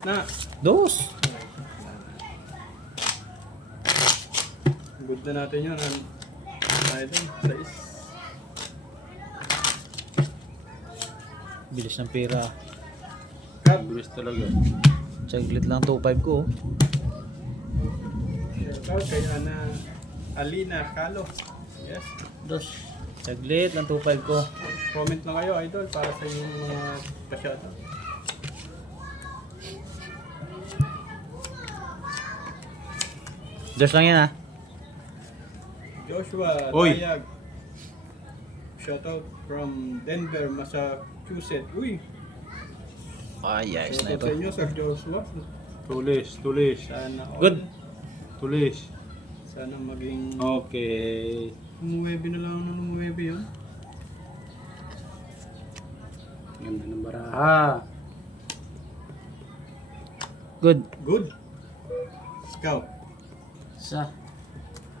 Na. Dos. Good na natin yun. Tayo dun. Size. Bilis ng pera. Cup. Bilis talaga. Saglit lang 2.5 ko. Shoutout kay Alina Calo. Yes. Dos. Saglit lang 2.5 ko. Comment na kayo, idol, para sa inyong mga pa-shoutout. Dos lang yan ha. Joshua Oy. Dayag. Shoutout from Denver, Massachusetts. Uy! Ay, ayos na Shoutout ito. sa inyo, Sir Joshua. Tulis, tulis. Sana all. Good. Tulis. Sana maging... Okay. Umuwebe na lang ng umuwebe yun. Ganda ng baraha. Good. Good. Ikaw, Sa.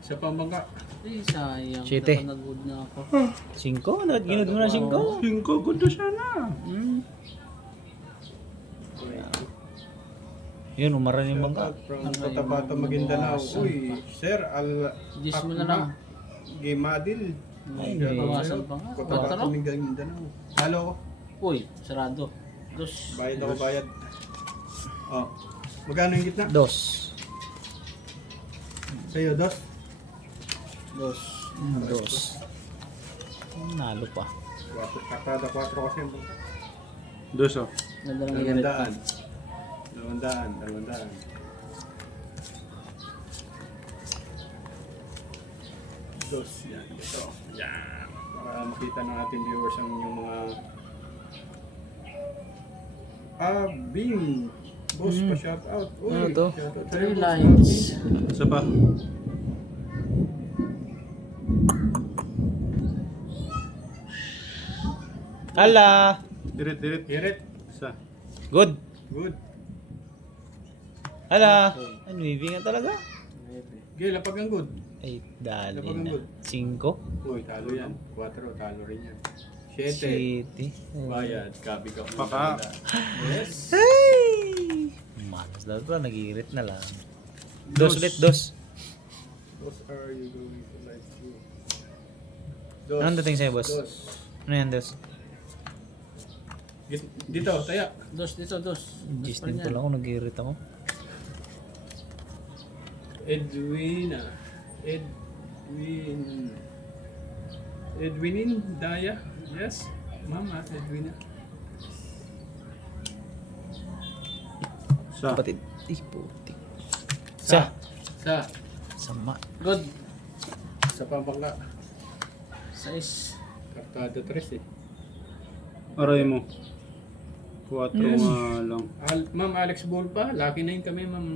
sa pambangka. Eh, sayang. Siyete. Napanood na ako. 5? Ginod mo na 5? 5, ganda sana. Yun, umaran yung bangka. Shoutout from Cotabato, Maguindanao. Uy, Sir Diyos mo na lang. Gimadil. Ay, Shoutout bawasan sa'yo. pa nga. Cotabato, Quatro? Maguindanao. Halo ko. Uy, sarado. Dos. Bayad ako, bayad. Oh. Magkano yung gitna? Dos. Sa'yo, dos. Dos. Dos. Nalo pa. Kapada 4 kasi yung bangka. Dos oh. Ganda lang hirit pa. 200. Dos, yan. Ito. Yan. Para makita ng ating viewers ang yung mga... Bing! Boss, pa-shout out. Uy, Ano to? shout out sa'yo, Three boss. lines. Isa pa. Hala! Dirit, dirit. Hirit. Isa. Good. Good. Hala! Ano, wavy nga talaga? Okay, lapag ang good. Ay, dali Lapag ang na. good. 5? Uy, talo yan. 4, talo rin yan. 7. City. Bayad, kabi ka. Paka. Yes. Hey! Malas daw pa, nag-iirit na lang. Dos ulit, dos. What are you going to like to? Dos. Anong dating sa'yo, boss? Dos. Ano yan, dos? Dito, taya. Dos dito, dos. Dos Gis pa din rin ko yan. lang ako, nag-iirit ako. Edwina. Edwinin Daya. Yes. Mama, Edwina. Isa. Kapatid. Ay, putik. Sa. Sa. Sama. Good. Sa pambangka. Sais. Kartada 3 eh. Aray mo. 4 nga lang. Ma'am Alex Bulpa, lucky na yun kami ma'am.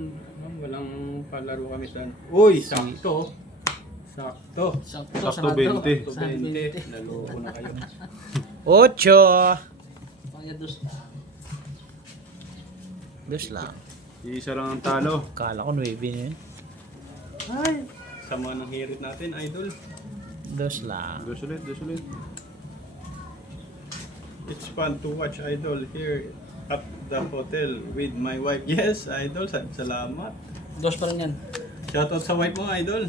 Ma'am, walang palaro kami sa... Uy, sakto. Sakto. Sakto, Sakto sarado. 20. Sakto 20. Naloko na kayo. 8. Pangya dos. Dos lang. Isa lang ang talo. Kala ko 9 na yun. Ay, sama ng hirit natin, idol. Dos lang. Dos ulit, dos ulit. It's fun to watch idol here at the hotel with my wife. Yes, idol. Salamat. Dos pa rin yan. Shoutout sa wife mo, idol.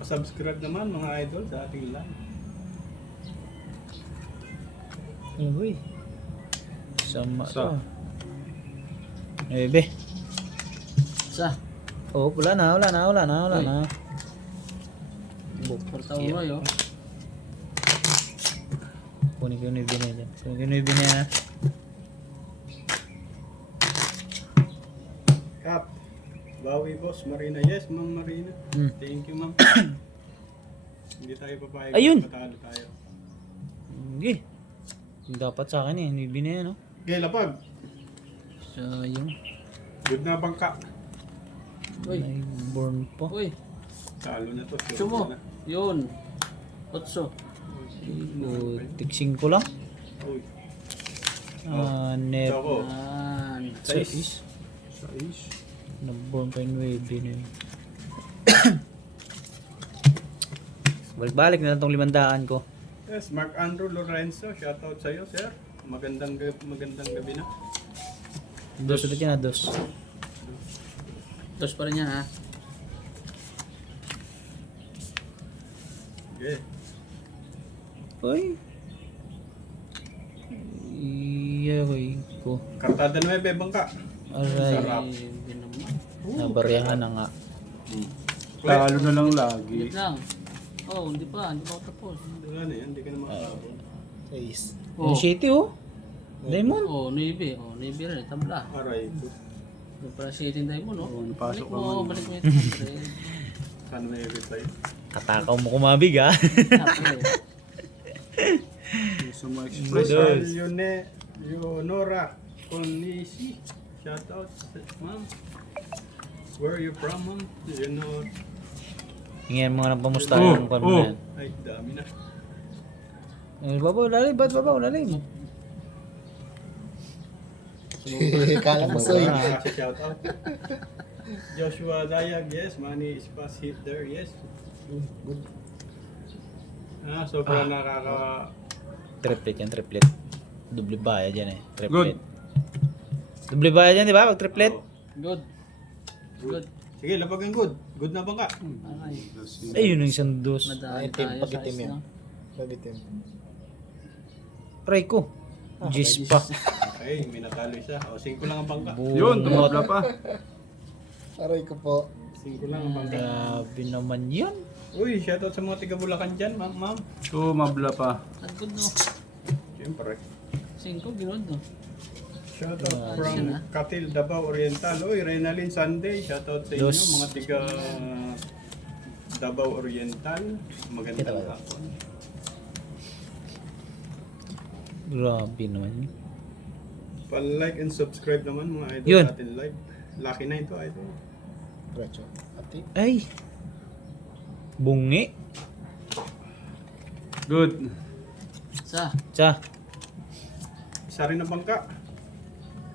Subscribe naman mga idol sa ating live. Uy. Sama Sa. to. 9. Sa. Oh, wala na. Uy. Buk. Porta uno yo. Kunin ko yung 9 na dyan. Kunin ko yung 9 na yan. Kap. Bawi boss, Marina. Yes, ma'am Marina. Hmm. Thank you, ma'am. Hindi tayo papayag. Ayun! Matalo tayo. Hindi. Dapat sa akin eh. 9 na yan, no? Okay, lapag. Sayang. Good na bangka. Uy. May born pa. Uy. Talo na to. Sumo. na. Yun. Otso. Tig 5 lang. Uy. Net. Ito ako. Yan. 6. Sais. Nag-born pa yung 9 na yun. Balik-balik na lang tong 500 ko. Yes, Mark Andrew Lorenzo, shoutout sa iyo, sir. Magandang gabi na. Dos ulit yan, dos. Dos pa rin yan ha. Okay. Uy. Iyakoy ko. Kartada 9, bangka. Aray. Sarap. Hindi naman. Nabaryahan na nga. Talo na lang lagi. Wait lang. Oh, hindi pa ako tapos. Wala na yan, hindi ka na makakabot. Ace. Oh. City oh. Diamond. Oh, Navy. Oh, Navy rin. Tabla. Aray. Yung pala shitting diamond, no? Oo, napasok Balik mo naman. yung 200. Sana may reply. Katakaw mo kumabig ah. Tapos, Gusto mo express. Rosal Leonora Conisi. Shoutout, ma'am. Where are you from, ma'am? Leonora. Hingyan mo nga ng pamustahan ng kwan mo na yan. Ay, dami na. Babaw, lalim. Ba't babaw, lalim? Kala mo soy. Kasi shoutout. Joshua Dayag, yes. Money is fast hit there, yes. Good. Sobrang nakaka... Triplet yan, triplet. Doble bayad yan eh. Triplet. Good. Doble bayad yan, di ba? Pag triplet. Oh, good. Good. sige, lapag ang good. Good na bangka. Ay, Ay, yun yung isang dos. madami Itim, tayo sa pag-itim ice yan. na. Pabitin. Aray ko. Gis pa. Okay, may natalo isa. O, 5 lang ang bangka. Yun, tumabla pa. Aray ko po. 5 lang ang bangka. Grabe naman yan. Uy, shoutout sa mga tiga Bulacan dyan, ma'am. Tumabla pa. Ang good, no? Siyempre. 5, ginoon, no? Shoutout Ah, from siya na. Katil, Davao Oriental. Uy, Renalyn Sunday. Shoutout sa inyo, Dos. mga tiga Davao Oriental. Magandang hapon. Grabe naman yun. Pa-like and subscribe naman mga idol Yun. natin live. Lucky na ito, idol. Diretso. Ati. Ay. Bungi. Good. Sa. Tsa. Isa rin ang bangka.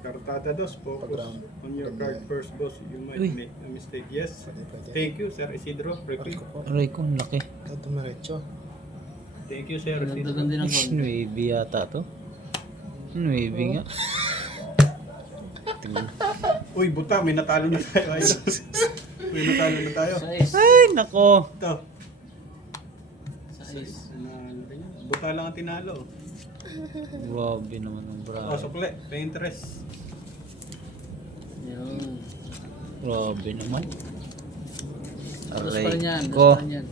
Kartada dos, focus Pag-round. on your card first, boss. You might Uy. make a mistake. Yes. Pwede. Thank you, Sir Isidro. Aray Ricky. ko po. Aray ko, ang laki. Ito diretso. Thank you, Sir Isidro. Nagdagan din ang gold. 9 yata to. 9 nga. Tingnan. Uy, buta, may natalo na tayo. Idol. May natalo na tayo. Sa ice. Ay, nako. Ito. Sa ice. Buta lang ang tinalo. Grabe naman ang Oh, bravo. sukle. Pa-interest. Yun. Grabe naman. Dos pa Aray rin yan. Dos ko. pa rin yan.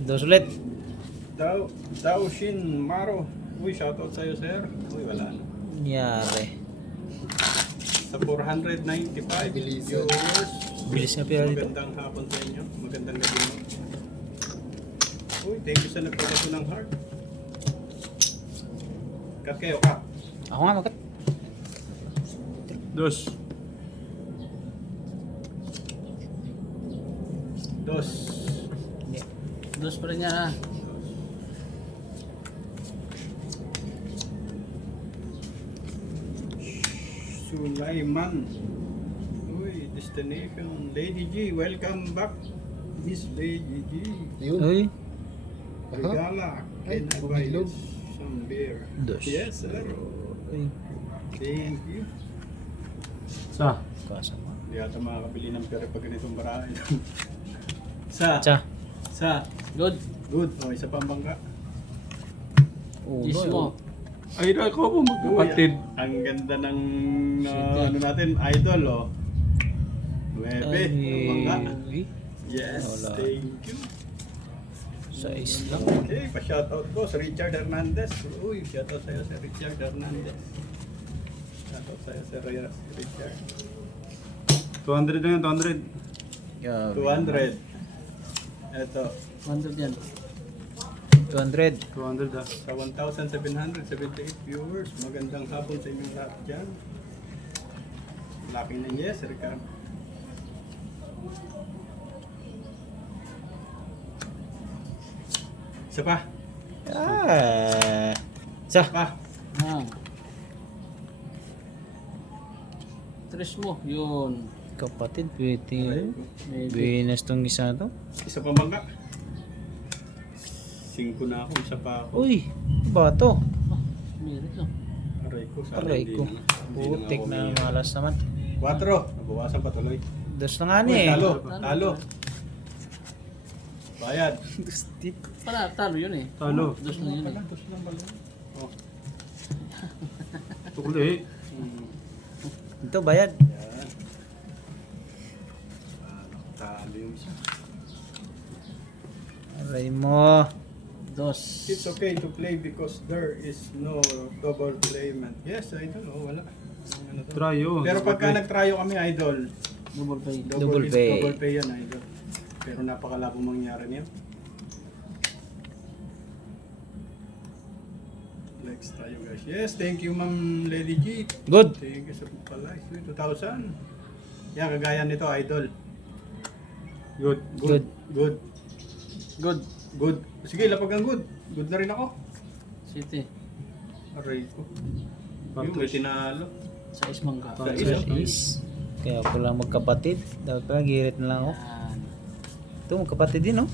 Dos ulit. Dao Shin Maro. Uy, shoutout sa'yo, sir. Uy, wala na. Nangyari. Sa 495 Bilisan. viewers. Bilis nga pera dito. Magandang hapon sa inyo. Magandang gabi mo. Uy, thank you sa nagpagato ng heart. Cut kayo, cut. Ako nga makat. Dos. Dos. Dos pa rin yan, ha? Sulaiman. Uy, destination. Lady G, welcome back. Miss Lady G. Yun. Uy. Regala. Ay, Can I buy bumilog. you some beer? Dos. Yes, sir. Uy. Thank you. Sa. Kasama. Hindi ata makakabili ng pera pag ganitong barahan. Sa. Tsa. Sa. Good. Good. O, isa pang bangka. Gis mo. Ay, ako po magkapatid. Uy, ang ganda ng Shit, ano natin, idol, oh. 9. Bangka. Ay. Yes, Wala. thank you. Size lang. Okay, pa-shoutout ko sa Richard Hernandez. Uy, shoutout sa'yo sa Richard Hernandez. Shoutout sa'yo sa Richard. 200 na yan, 200. 200. Ito, 100 yan. 200. 200 ah. sa 1,778 viewers. Magandang hapon sa inyong lahat dyan. Lucky na yes, Ricardo. Isa pa. Ah. Sa. Pa. Ah. Tres mo. Yun. Kapatid, pwede. Aray ko. Venus tong isa to. Isa pa bangka. 5 na ako, isa pa ako. Uy, ba to? Meron to. Aray ko, sana Aray hindi ko. na. Hindi na Putik ako na may- malas naman. 4, nabawasan pa tuloy. Dos na nga ni Uy, eh. talo, talo. Bayad. Para talo yun eh. Talo. Dos na yun eh. Dos lang pala. Oh. Tukli. Ito, bayad. Yan. Talo yung isa. Aray mo. Dos. It's okay to play because there is no double payment. Yes, idol. Oh, wala. Ano to? Tryo. Pero pagka nag-tryo kami, idol, Double pay. Double pay. Double pay yan, idol. Pero napakalabo mangyari niya. Next tayo guys. Yes, thank you Ma'am Lady G. Good. Thank you sa pala. 2,000. Yan, kagaya nito, idol. Good. Good. Good. Good. Good. Sige, lapag ang good. Good na rin ako. City. Aray ko. Yung may tinalo. Sa ismangga. Sa Isa isa. is. Kaya pala magkapatid. Dapat pala girit na lang ako. Yan. Ito, magkapatid din, no?